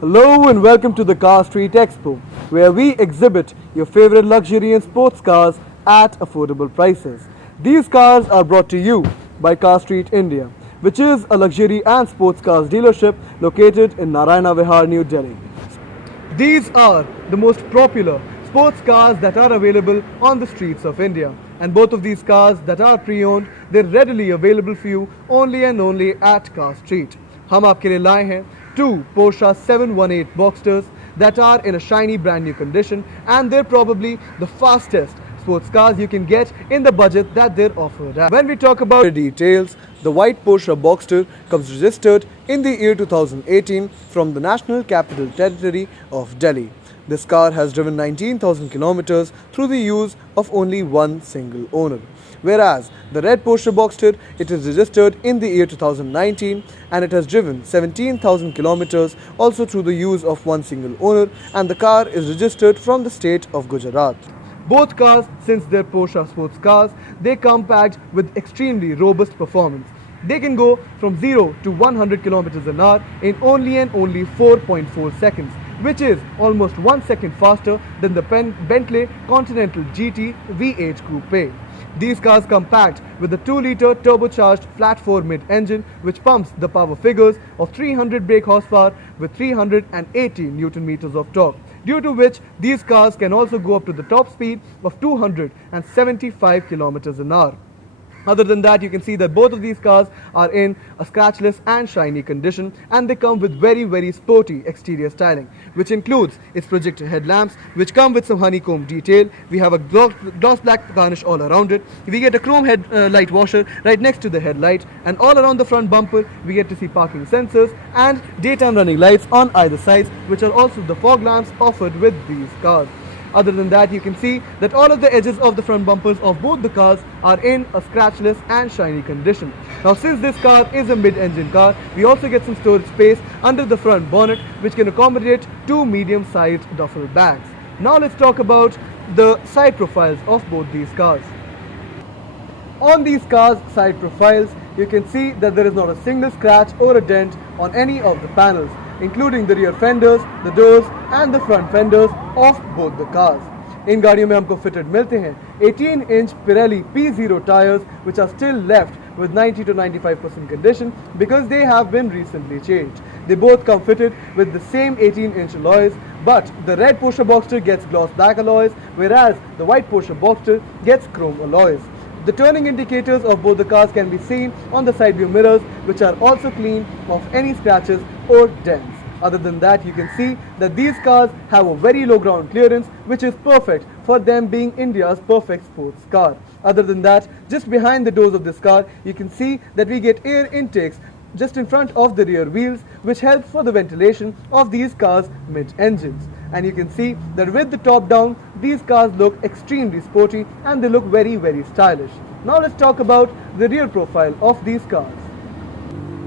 Hello and welcome to the Car Street Expo, where we exhibit your favorite luxury and sports cars at affordable prices. These cars are brought to you by Car Street India, which is a luxury and sports cars dealership located in Naraina, Vihar, New Delhi. These are the most popular sports cars that are available on the streets of India. And both of these cars that are pre-owned, they're readily available for you only and only at Car Street. हम आपके लिए लाए हैं two Porsche 718 Boxsters that are in a shiny brand new condition, and they're probably the fastest sports cars you can get in the budget that they're offered at. When we talk about the details, the white Porsche Boxster comes registered in the year 2018 from the National Capital Territory of Delhi. This car has driven 19,000 kilometers through the use of only one single owner. Whereas the red Porsche Boxster, it is registered in the year 2019 and it has driven 17,000 kilometers also through the use of one single owner, and the car is registered from the state of Gujarat. Both cars, since they're Porsche sports cars, they come packed with extremely robust performance. They can go from 0 to 100 kilometers an hour in only 4.4 seconds, which is almost 1 second faster than the Bentley Continental GT V8 Coupe. These cars come packed with a 2-liter turbocharged flat-4 mid-engine which pumps the power figures of 300 brake horsepower with 380 Newton meters of torque, due to which these cars can also go up to the top speed of 275 kilometers an hour. Other than that, you can see that both of these cars are in a scratchless and shiny condition, and they come with very sporty exterior styling, which includes its projector headlamps, which come with some honeycomb detail. We have a gloss black garnish all around it. We get a chrome light washer right next to the headlight, and all around the front bumper we get to see parking sensors and daytime running lights on either sides, which are also the fog lamps offered with these cars. Other than that, you can see that all of the edges of the front bumpers of both the cars are in a scratchless and shiny condition. Now, since this car is a mid-engine car, we also get some storage space under the front bonnet, which can accommodate two medium-sized duffel bags. Now let's talk about the side profiles of both these cars. On these cars' side profiles, you can see that there is not a single scratch or a dent on any of the panels, including the rear fenders, the doors and the front fenders of both the cars. इन गाड़ियों में हमको fitted मिलते हैं 18-inch Pirelli P0 tires, which are still left with 90 to 95% condition because they have been recently changed. They both come fitted with the same 18-inch alloys, but the red Porsche Boxster gets gloss black alloys, whereas the white Porsche Boxster gets chrome alloys. The turning indicators of both the cars can be seen on the side view mirrors, which are also clean of any scratches or dents. Other than that, you can see that these cars have a very low ground clearance, which is perfect for them being India's perfect sports car. Other than that, just behind the doors of this car, you can see that we get air intakes just in front of the rear wheels, which helps for the ventilation of these cars' mid-engines. And you can see that with the top down, these cars look extremely sporty and they look very stylish. Now let's talk about the rear profile of these cars.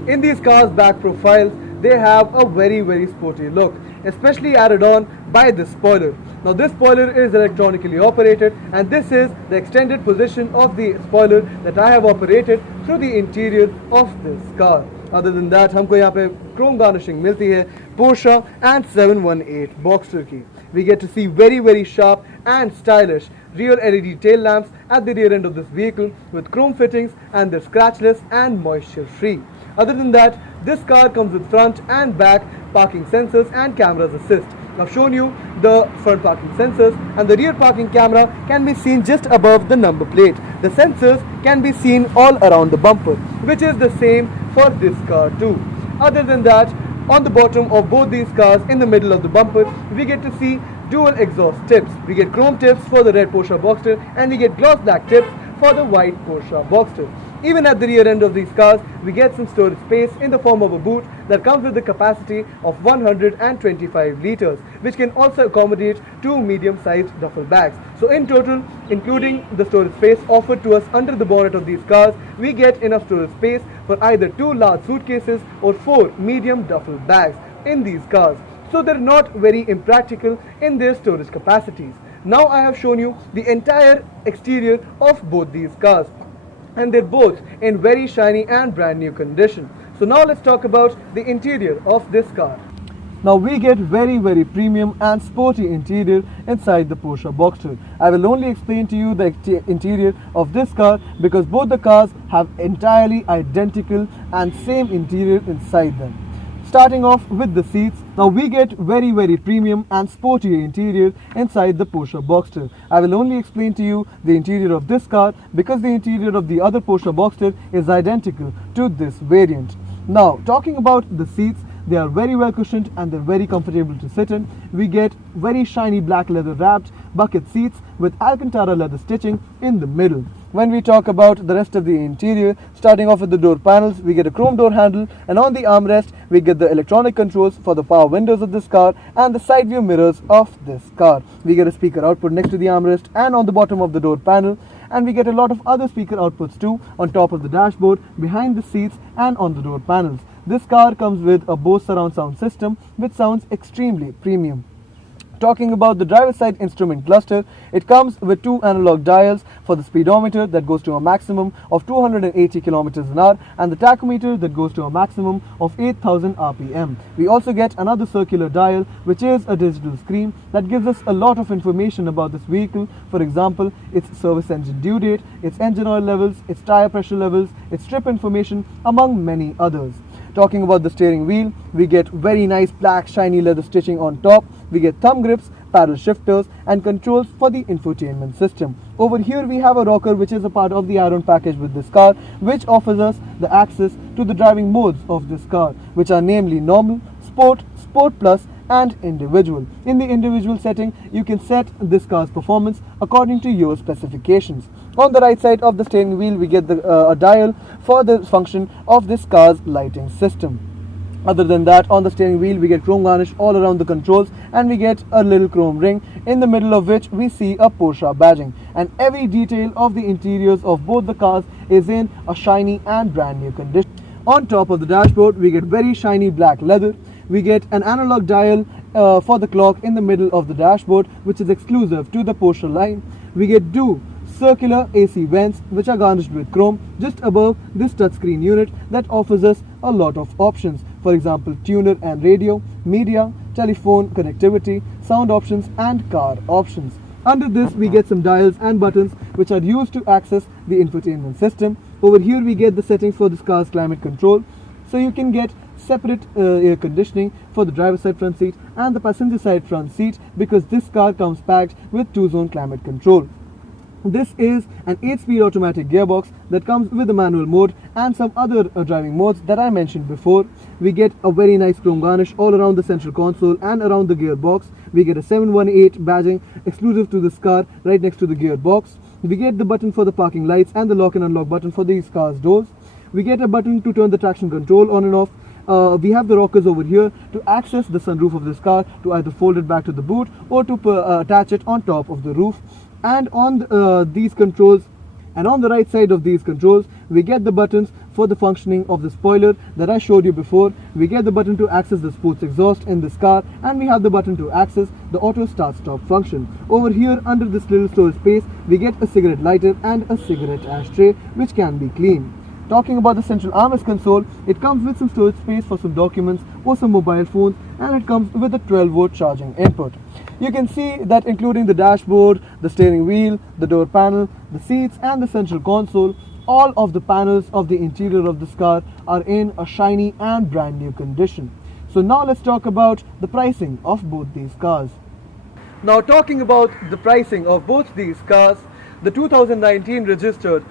In these cars' back profiles, they have a very sporty look, especially added on by this spoiler. Now this spoiler is electronically operated, and this is the extended position of the spoiler that I have operated through the interior of this car. Other than that, हमको यहाँ पे chrome garnishing मिलती है Porsche and 718 Boxster की. We get to see very sharp and stylish rear LED tail lamps at the rear end of this vehicle with chrome fittings, and they're scratchless and moisture free. Other than that, this car comes with front and back parking sensors and cameras assist. I've shown you the front parking sensors, and the rear parking camera can be seen just above the number plate. The sensors can be seen all around the bumper, which is the same for this car too. Other than that, on the bottom of both these cars, in the middle of the bumper, we get to see dual exhaust tips. We get chrome tips for the red Porsche Boxster, and we get gloss black tips for the white Porsche Boxster. Even at the rear end of these cars, we get some storage space in the form of a boot that comes with the capacity of 125 liters, which can also accommodate two medium-sized duffel bags. So in total, including the storage space offered to us under the bonnet of these cars, we get enough storage space for either 2 large suitcases or 4 medium duffel bags in these cars. So they're not very impractical in their storage capacities. Now I have shown you the entire exterior of both these cars, and they're both in very shiny and brand new condition. So now let's talk about the interior of this car. Now we get very premium and sporty interior inside the Porsche Boxster. I will only explain to you the interior of this car because both the cars have entirely identical and same interior inside them. Starting off with the seats, now we get very premium and sporty interior inside the Porsche Boxster. I will only explain to you the interior of this car because the interior of the other Porsche Boxster is identical to this variant. Now talking about the seats, they are very well cushioned and they're very comfortable to sit in. We get very shiny black leather wrapped bucket seats with Alcantara leather stitching in the middle. When we talk about the rest of the interior, starting off with the door panels, we get a chrome door handle, and on the armrest we get the electronic controls for the power windows of this car and the side view mirrors of this car. We get a speaker output next to the armrest and on the bottom of the door panel, and we get a lot of other speaker outputs too on top of the dashboard, behind the seats and on the door panels. This car comes with a Bose surround sound system which sounds extremely premium. Talking about the driver's side instrument cluster, it comes with two analog dials for the speedometer that goes to a maximum of 280 kilometers an hour and the tachometer that goes to a maximum of 8000 RPM. We also get another circular dial which is a digital screen that gives us a lot of information about this vehicle. For example, its service engine due date, its engine oil levels, its tire pressure levels, its trip information, among many others. Talking about the steering wheel, we get very nice black shiny leather stitching on top. We get thumb grips, paddle shifters and controls for the infotainment system. Over here we have a rocker which is a part of the add-on package with this car, which offers us the access to the driving modes of this car, which are namely normal, sport, sport plus and individual. In the individual setting, you can set this car's performance according to your specifications. On the right side of the steering wheel, we get a dial for the function of this car's lighting system. Other than that, on the steering wheel, we get chrome garnish all around the controls and we get a little chrome ring in the middle of which we see a Porsche badging. And every detail of the interiors of both the cars is in a shiny and brand new condition. On top of the dashboard, we get very shiny black leather. We get an analog dial for the clock in the middle of the dashboard, which is exclusive to the Porsche line. We get two circular AC vents which are garnished with chrome just above this touchscreen unit that offers us a lot of options. For example, tuner and radio, media, telephone connectivity, sound options and car options. Under this we get some dials and buttons which are used to access the infotainment system. Over here we get the settings for this car's climate control, so you can get separate air conditioning for the driver's side front seat and the passenger side front seat because this car comes packed with 2-zone climate control. This is an 8-speed automatic gearbox that comes with a manual mode and some other driving modes that I mentioned before. We get a very nice chrome garnish all around the central console and around the gearbox. We get a 718 badging exclusive to this car right next to the gearbox. We get the button for the parking lights and the lock and unlock button for these cars' doors. We get a button to turn the traction control on and off. We have the rockers over here to access the sunroof of this car, to either fold it back to the boot or to attach it on top of the roof. And on these controls, and on the right side of these controls, we get the buttons for the functioning of the spoiler that I showed you before. We get the button to access the sports exhaust in this car, and we have the button to access the auto start stop function. Over here under this little storage space, we get a cigarette lighter and a cigarette ashtray which can be cleaned. Talking about the central armrest console, it comes with some storage space for some documents or some mobile phones, and it comes with a 12-volt charging input. You can see that including the dashboard, the steering wheel, the door panel, the seats and the central console, all of the panels of the interior of this car are in a shiny and brand new condition. So now let's talk about the pricing of both these cars. Now talking about the pricing of both these cars, the 2019 registered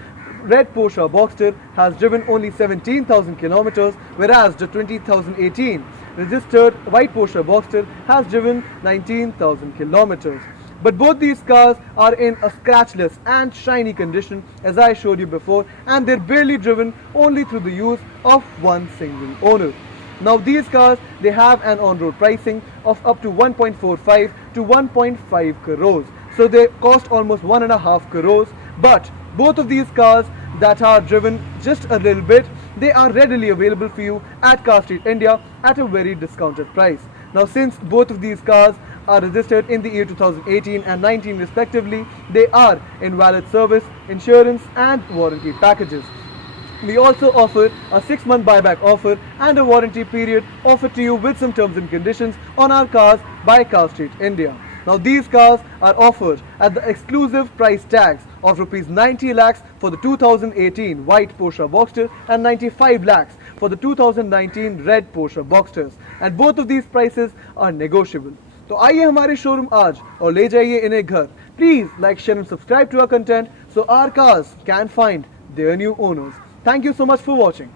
red Porsche Boxster has driven only 17,000 kilometers, whereas the 2018 registered white Porsche Boxster has driven 19,000 kilometers. But both these cars are in a scratchless and shiny condition, as I showed you before, and they're barely driven only through the use of one single owner. Now these cars, they have an on-road pricing of up to 1.45 to 1.5 crores. So they cost almost 1.5 crores. But both of these cars that are driven just a little bit, they are readily available for you at Car Street India at a very discounted price. Now since both of these cars are registered in the year 2018 and 19 respectively, they are in valid service, insurance and warranty packages. We also offer a 6-month buyback offer and a warranty period offered to you with some terms and conditions on our cars by Car Street India. Now these cars are offered at the exclusive price tags of rupees 90 lakhs for the 2018 white Porsche Boxster and 95 lakhs for the 2019 red Porsche Boxsters, and both of these prices are negotiable. तो आइए हमारे showroom आज और ले जाइए इन्हें घर. Please like, share and subscribe to our content so our cars can find their new owners. Thank you so much for watching.